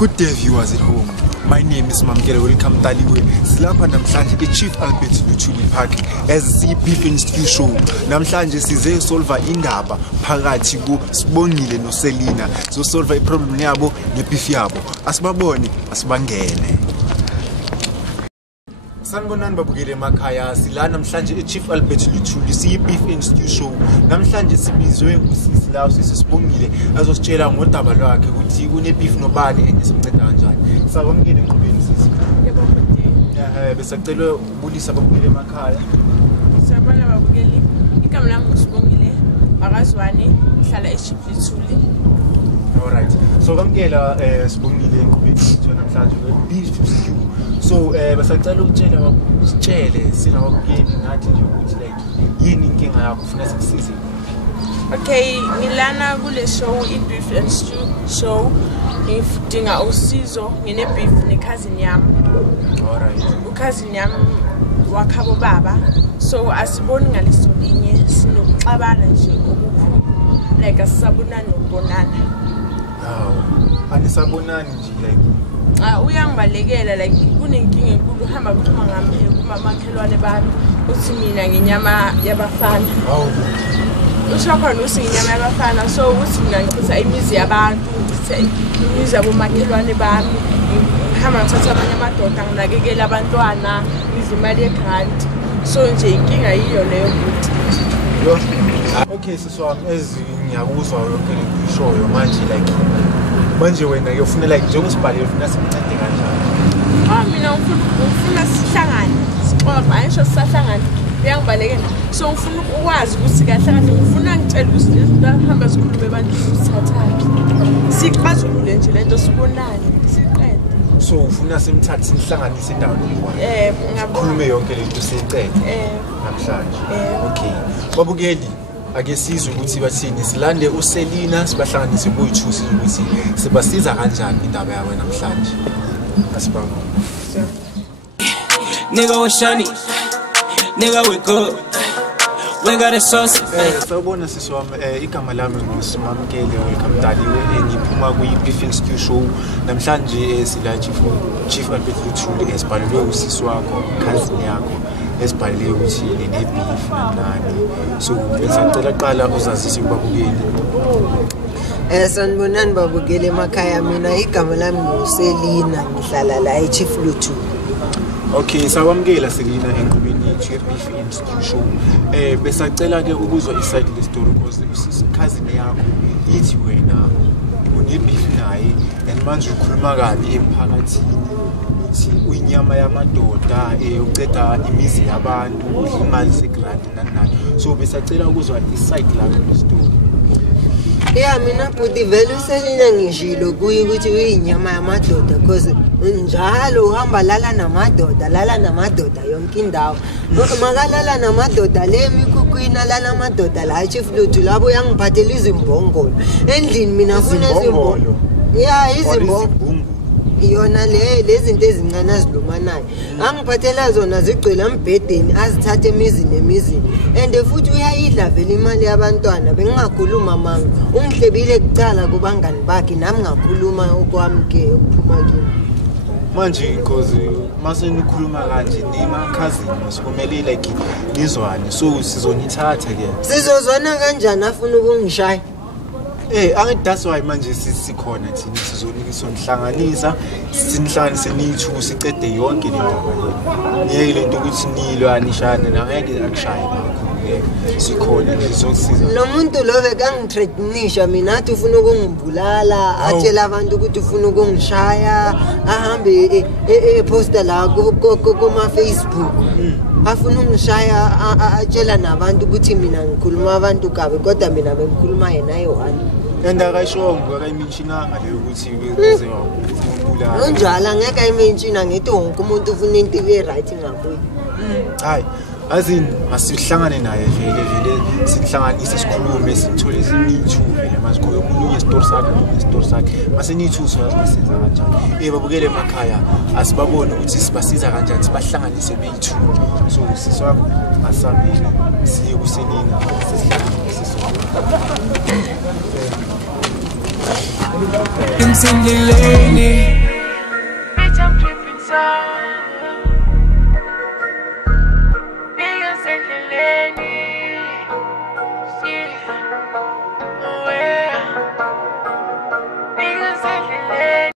Good day, viewers at home. My name is Mamkele. Welcome Taliwe. Silapha namhlanje Chief Albert Luthuli Park as Beef and Stew Show. Namhlanje size solve indaba phakathi ku Sibongile no Selina. So solve iproblem yabo nebeef yabo. Asibabone, asibangene. Sanibonani babukele emakhaya. Sila namhlanje Chief Albert Luthuli siyi Beef and Stew Show. Namhlanje sibizwe usisi la usisi Sibongile azositshela ngodaba lwakhe ukuthi une beef nobani engisimnceda kanjani. Sakwamkele enkqubeni sisi. Yebo mfowethu. Besacela ubulisa babukele emakhaya. Siyabona babukeli. Igama lami nguSibongile. Akazwani ngihlala eChief Luthuli. Alright. So kwamkela Sibongile enkqubeni sitho namhlanje beef stew. So besacela ukutshela usitshele singawabukeli ngathi nje ukuthi like yini inkinga yakho ufuna sikusize. Okay, ngilana kule show iBeef and Stew show. Ngidinga usizo ngine beef necousin yami. Alright. Ucousin yami wakhabo baba. So asiboni ngaleso linye sinokuxabana nje okukhulu. Like asisabonani nokubonana. Hawu. Anisabonani nje like uyangibalekela like kunenkinga enkulu uhamba kuthuma ngami kumamakhelwane bami uthi mina nginyama yabafana. Hawu. Usho khona uthi nginyama yabafana so uthi mina ngichitha imizi yabantu imizi yabomakhelwane bami ngihamba ngithatha abanye amadoda nginakekela abantwana ngidla imali yegrant so nje inkinga yiyo leyo ukuthi okay siswami ngiyakuzwa yonke le show yo manje like manje wena uyofuna like njengosibhalile ufuna simncede kanjani? Mina ufuna sihlangane sixoxe ayisho sisahlangane uyangibalekela so ufuna ukwazi ukuthi kahle kahle ufuna ngicela ukuthi izinto ahamba zikhulume abantu sithathaphi siqazulule nje lento sibonane siqede so ufuna simthathe simhlanganise endaweni ngakhulume yonke lento siyiqede namhlanje okay babukeli ake sizwe ukuthi bathini silande uSelina sibahlanganise boyi-2 sizwe ukuthi sibasiza kanjani indaba yabo namhlanje asibona nigga we shiny nigga we good we got a sauce sabona sisi wami igama lami nguSimamkele welcome Taliwe ngiphuma kuyi-Beef and Stew Show namhlanje sila Chief Albert Luthuli esibhalelwe usisi wakho cousin yakho esibhalele ukuthi nebeef nani so besacela qala uzazise kubabukeli. Sanibonani babukeli emakhaya mina igama lami nguSelina ngihlala la eChief Luthuli. Okay sawamkela Selina enqubeni yethu yeBeef and Stew Show. Besacela ke ukuzwa iside le story because usisi cousin yakho yithi wena unebeef naye and manje ukhuluma kabi emphakathini uthi uyinyama yamadoda uceda imizi yabantu udla imali segrant nani so besacela ukuzwa iside lakho le story. Mina buti vele uSelina ngishilo kuyi ukuthi uyinyama yamadoda because njalo uhamba lala namadoda yonke indawo makalala namadoda le mikhukhwini lala namadoda la eChief Luthuli labo uyangiphathela izimbongolo endlini mina funa izimbongolo izimbongolo iyona lezinto ezincane azilumanayo angiphathela zona zigcwele embhedeni azithathe emizini and futhi uyayidla vele imali yabantwana bengingakhuluma manga ungihlebile kucala kubangani bakhe nami ngakhuluma okwami ke ukuphuma kimi manje because mase nikhuluma kanje nima cousin sikumele like nizwane so sizonithatha ke sizozwana kanjani afuna ukungishaya that's why manje sikhona thina sizonihlanganisa sinihlanganise niyi-2 sicede yonke le ndaba ngeke lento ukuthi nilwanishane nangeke akushaye ngakho sikhona nje sokusiza lo muntu lo bekangithreatenisha mina athi ufuna ukungibulala atshela abantu ukuthi ufuna ukungishaya ahambe eposta la kuma Facebook afuna ungishaya atshela nabantu ukuthi mina ngikhuluma abantu kabe kodwa mina bengikhuluma yena Yohana and akayishongo akayimentionanga leyo ukuthi uzewa ukubulala unjalo angeke ayimenshina ngithi wonke umuntu ufuna into right ngakuye hayi azini asihlangane naye vele sihlanganise sikhulume sithole izinithu vele manje khoyo umuntu uyestory sakhe mase nithu siyazisenza kanjani babukele emakhaya asibabone ukuthi sibasiza kanjani sibahlanganise beyi-2 so siswa asambile siye kuSelina sesihlanganise siswa Kimsindileni